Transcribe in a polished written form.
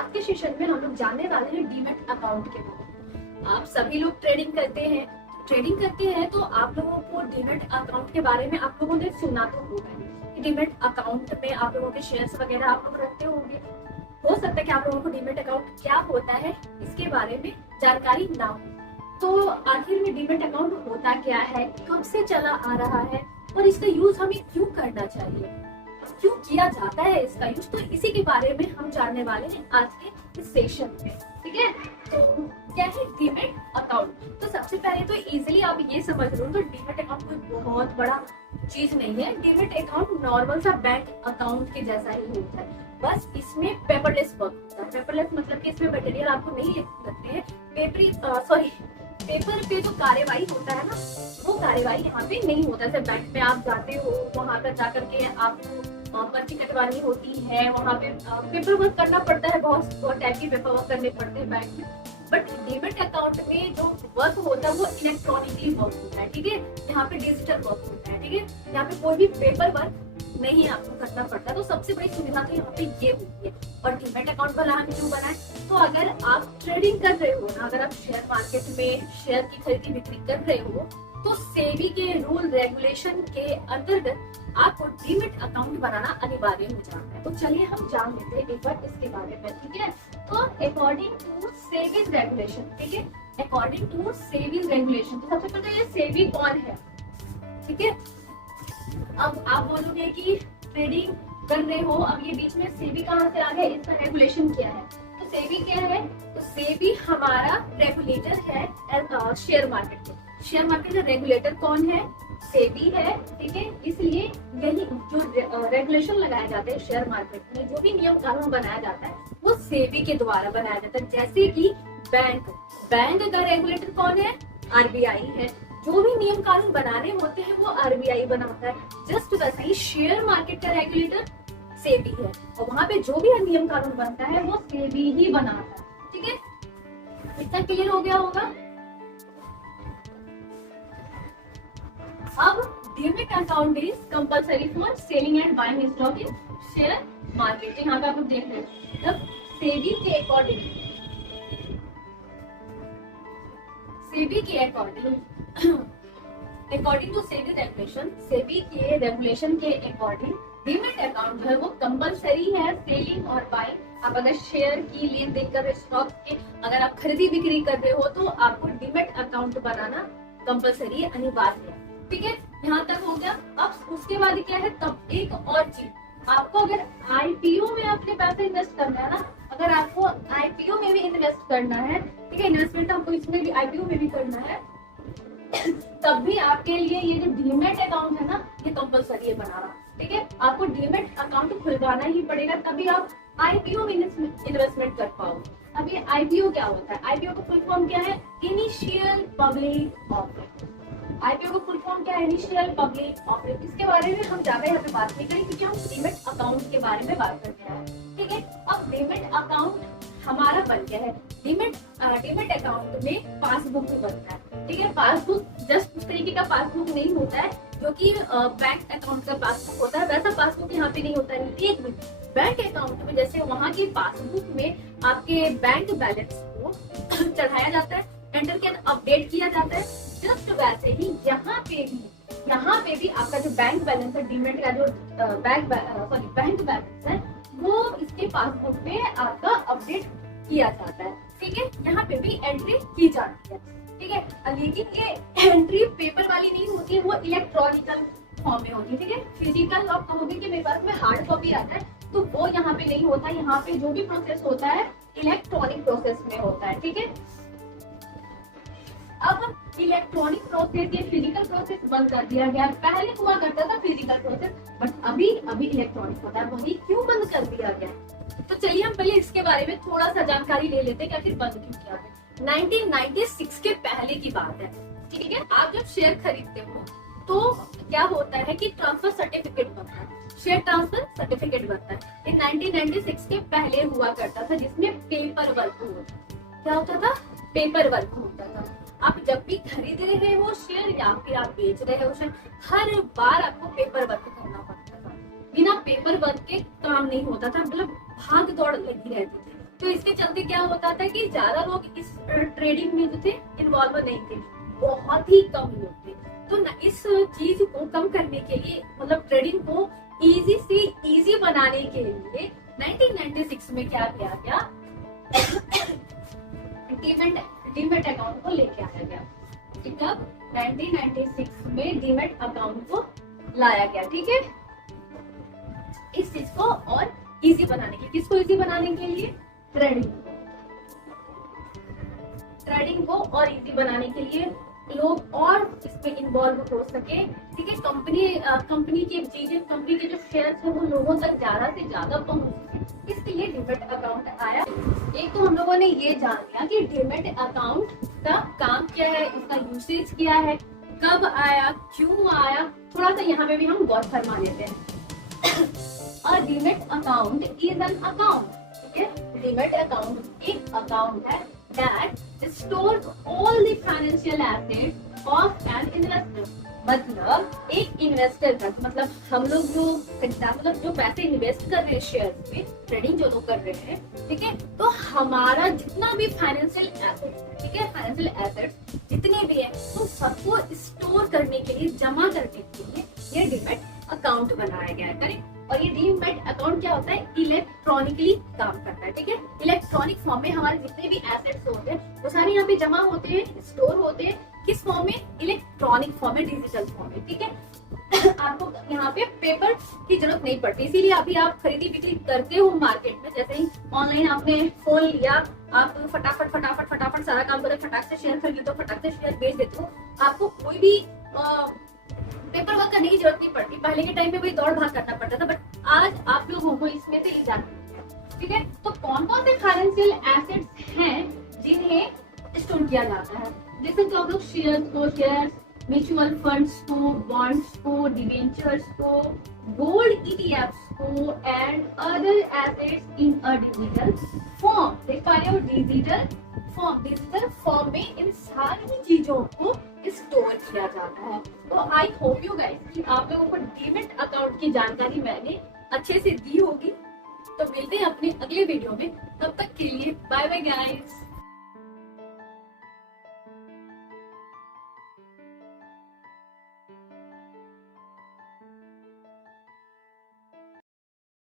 आज के सेशन में हम लोग जानने वाले हैं डीमैट अकाउंट के बारे में। आप सभी लोग ट्रेडिंग करते हैं तो आप लोगों को डीमैट अकाउंट के बारे में आप लोगों ने सुना तो होगा कि डीमैट अकाउंट में आप लोगों के शेयर्स वगैरह आप लोग रखते होंगे। हो सकता है कि आप लोगों को डीमैट अकाउंट क्या होता है इसके बारे में जानकारी ना हो। तो आखिर में डीमैट अकाउंट होता क्या है, कब से चला आ रहा है और इसका यूज हमें क्यों करना चाहिए, क्यों किया जाता है इसका यूज, तो इसी के बारे में हम जानने वाले हैं आज के इस सेशन में। ठीक है, तो क्या है डीमैट अकाउंट? तो सबसे पहले तो इजीली आप ये समझ लो, तो डीमैट अकाउंट कोई बहुत बड़ा चीज नहीं है। डीमैट अकाउंट नॉर्मल सा बैंक अकाउंट के जैसा ही होता है, बस इसमें पेपरलेस वर्क होता है। पेपरलेस मतलब कि इसमें मटेरियल आपको नहीं लगते हैं, पेपर पे जो कार्यवाही होता है ना, वो कार्यवाही यहाँ पे नहीं होता है। जैसे बैंक में आप जाते हो, वहां पर जाकर के आपको पर्ची कटवानी होती है, वहाँ पे पेपर वर्क करना पड़ता है, बहुत टाइप के पेपर वर्क करने पड़ते हैं बैंक में। बट डीमैट अकाउंट में जो वर्क होता है वो इलेक्ट्रॉनिकली वर्क होता है। ठीक है, यहाँ पे डिजिटल वर्क होता है। ठीक है, यहाँ पे कोई भी पेपर वर्क नहीं आपको करना पड़ता। तो सबसे बड़ी सुविधा तो यहाँ पे ये होती है। और डीमैट अकाउंट वाला हम क्यों बनाए? तो अगर आप ट्रेडिंग कर रहे हो ना, अगर आप शेयर मार्केट में शेयर की खरीदी बिक्री कर रहे हो, तो सेबी के रूल रेगुलेशन के अंतर्गत आपको डीमैट अकाउंट बनाना अनिवार्य हो जाता है। तो चलिए हम जान लेते हैं एक बार इसके बारे में। ठीक है, तो अकॉर्डिंग टू सेबी रेगुलेशन, ठीक है, अकॉर्डिंग टू सेबी रेगुलेशन, तो सबसे पहले ये सेबी कौन है? ठीक है, अब आप बोलोगे कि ट्रेडिंग कर रहे हो, अब ये बीच में सेबी कहाँ से आ गया, इसका रेगुलेशन क्या है? तो सेबी क्या है? तो सेबी हमारा रेगुलेटर है शेयर मार्केट के। शेयर मार्केट का रेगुलेटर कौन है? सेबी है। ठीक है, इसलिए यही जो रेगुलेशन लगाया जाता है शेयर मार्केट में, जो भी नियम कानून बनाया जाता है वो सेबी के द्वारा बनाया जाता है। जैसे कि बैंक का रेगुलेटर कौन है? आरबीआई है। जो भी नियम कानून बनाने होते हैं वो आरबीआई बनाता है। जस्ट वैसे ही शेयर मार्केट का रेगुलेटर सेबी है, और वहां पे जो भी नियम कानून बनता है वो सेबी ही बनाता है। ठीक है, इतना क्लियर हो गया होगा। अब demat account is compulsory for selling and buying stock in share market. यहाँ पे आप लोग देख रहे हैं, जब सेबी के अकॉर्डिंग टू सेबी के रेगुलेशन के अकॉर्डिंग डीमैट अकाउंट जो है वो कंपलसरी है सेलिंग और बाइंग। आप अगर शेयर की लेन देन कर रहे, स्टॉक के अगर आप खरीदी बिक्री कर रहे हो, तो आपको डीमैट अकाउंट बनाना कंपलसरी है, अनिवार्य है। ठीक है, यहाँ तक हो गया। अब उसके बाद क्या है, तब एक और चीज, आपको अगर आईपीओ में अपने पैसे इन्वेस्ट करना है ना, अगर आपको आईपीओ में भी इन्वेस्ट करना है, ठीक है, इन्वेस्टमेंट आपको इसमें भी आईपीओ में भी करना है, तब भी आपके लिए ये जो डीमैट अकाउंट है ना, ये कंपलसरी है बनाना। ठीक है, आपको डीमैट अकाउंट खुलवाना ही पड़ेगा, तभी आप आईपीओ में इन्वेस्टमेंट कर पाओगे। अब ये आईपीओ क्या होता है? आईपीओ का फुल फॉर्म क्या है? Initial public offering. आईपीओ का फुल फॉर्म क्या है? Initial public offering. इसके बारे में हम ज्यादा यहाँ पे बात नहीं करेंगे, क्योंकि हम डीमैट अकाउंट के बारे में बात करते हैं। ठीक है, अब डीमैट अकाउंट हमारा बन गया है। डीमैट अकाउंट में पासबुक भी बनता है। ठीक है, पासबुक जस्ट उस तरीके का पासबुक नहीं होता है जो कि बैंक अकाउंट का पासबुक होता है, वैसा पासबुक यहाँ पे नहीं होता है। लेकिन बैंक अकाउंट में जैसे वहाँ की पासबुक में आपके बैंक बैलेंस को चढ़ाया जाता है, एंटर के अपडेट किया जाता है, जस्ट वैसे ही यहाँ पे भी आपका जो बैंक बैलेंस है, डीमैट का जो बैंक बैलेंस है, वो इसके पासबुक में आपका अपडेट किया जाता है। ठीक है, यहाँ पे भी एंट्री की जाती है। ठीक है, लेकिन ये एंट्री पेपर वाली नहीं होती है, वो इलेक्ट्रॉनिकल फॉर्म में होती है। ठीक है, फिजिकल आप कहोगे कि मेरे पास में हार्ड कॉपी आता है, तो वो यहाँ पे नहीं होता। यहाँ पे जो भी प्रोसेस होता है इलेक्ट्रॉनिक प्रोसेस में होता है। ठीक है, अब इलेक्ट्रॉनिक प्रोसेस ये फिजिकल प्रोसेस बंद कर दिया गया। पहले हुआ करता था फिजिकल प्रोसेस, बट अभी इलेक्ट्रॉनिक होता है। वही क्यों बंद कर दिया गया? तो चलिए हम पहले इसके बारे में थोड़ा सा जानकारी ले लेते हैं कि आखिर बंद क्यों किया गया। 1996 के पहले की बात है। ठीक है, आप जब शेयर खरीदते हो तो क्या होता है कि ट्रांसफर सर्टिफिकेट बनता है, शेयर ट्रांसफर सर्टिफिकेट बनता है। ये 1996 के पहले हुआ करता था, जिसमें पेपर वर्क होता था। क्या होता था? पेपर वर्क होता था। आप जब भी खरीद रहे हो शेयर या फिर आप बेच रहे हो शेयर, हर बार आपको पेपर वर्क करना पड़ता था। बिना पेपर वर्क के काम नहीं होता था, मतलब भाग दौड़ लगी रहती थी। तो इसके चलते क्या होता था कि ज्यादा लोग इस ट्रेडिंग में जो थे इन्वॉल्व नहीं थे, बहुत ही कम लोग थे। तो न इस चीज को कम करने के लिए, मतलब ट्रेडिंग को इजी से इजी बनाने के लिए 1996 में क्या किया गया, डीमैट अकाउंट को लेके आया गया। ठीक है, 1996 में डीमैट अकाउंट को लाया गया। ठीक है, इस चीज को और इजी बनाने के लिए, किसको इजी बनाने के लिए, ट्रेडिंग को और इजी बनाने के लिए, लोग और इसमें इन्वॉल्व हो सके। ठीक है, कंपनी की चीजें, कंपनी के जो शेयर है वो लोगों तक ज्यादा से ज्यादा पहुंच सके, इसके लिए डीमैट अकाउंट आया। एक तो हम लोगों ने ये जान लिया कि डीमैट अकाउंट का काम क्या है, इसका यूसेज क्या है, कब आया, क्यों आया, थोड़ा सा यहाँ पे भी हम गौर फरमा लेते हैं। और demat account is an account, ठीक है, डीमैट अकाउंट एक अकाउंट है that stores all the financial assets of an investor। मतलब एक इन्वेस्टर का, मतलब हम लोग जो, मतलब जो पैसे इन्वेस्ट कर रहे हैं शेयर में, ट्रेडिंग जो लोग कर रहे हैं, ठीक है, तो हमारा जितना भी फाइनेंशियल एसेट्स, ठीक है, फाइनेंशियल एसेट्स जितने भी है, तो सबको स्टोर करने के लिए, जमा करने के लिए ये डीमैट अकाउंट बनाया गया है। करेक्ट। और ये डीमैट अकाउंट क्या होता है, इलेक्ट्रॉनिकली काम करता है। ठीक है, इलेक्ट्रॉनिक फॉर्म में हमारे जितने भी एसेट्स होते हैं वो सारे यहाँ पे जमा होते हैं, स्टोर होते हैं, किस फॉर्म में, इलेक्ट्रॉनिक फॉर्म में, डिजिटल फॉर्म में। ठीक है, आपको यहाँ पे पेपर की जरूरत नहीं पड़ती, इसीलिए अभी आप खरीदी बिक्री करते हो मार्केट में, जैसे ही ऑनलाइन आपने फोन लिया, आप फटाफट सारा काम करो, फटाक से शेयर खरीद लो, फटाक से शेयर बेच देते हो, आपको कोई भी पेपर वर्क करने की जरूरत नहीं पड़ती। पहले के टाइम पे वही दौड़ भाग करना पड़ता था, बट आज आप लोगों को इसमें से इजाजत है। ठीक है, तो कौन कौन से फाइनेंशियल एसेट्स हैं जिन्हें स्टोर किया जाता है, जैसे तो आप लोग शेयर्स, म्यूचुअल फंड्स को, बॉन्ड्स को, डिबेंचर्स को, गोल्ड ईटीएफ्स को and other assets in a digital form. देख पा रहे हो, डिजिटल फॉर्म में इन सारी चीजों को स्टोर किया जाता है। तो आई होप यू गाइस कि आप लोगों को डीमैट अकाउंट की जानकारी मैंने अच्छे से दी होगी। तो मिलते हैं अपने अगले वीडियो में, तब तक के लिए बाय बाय गाइस।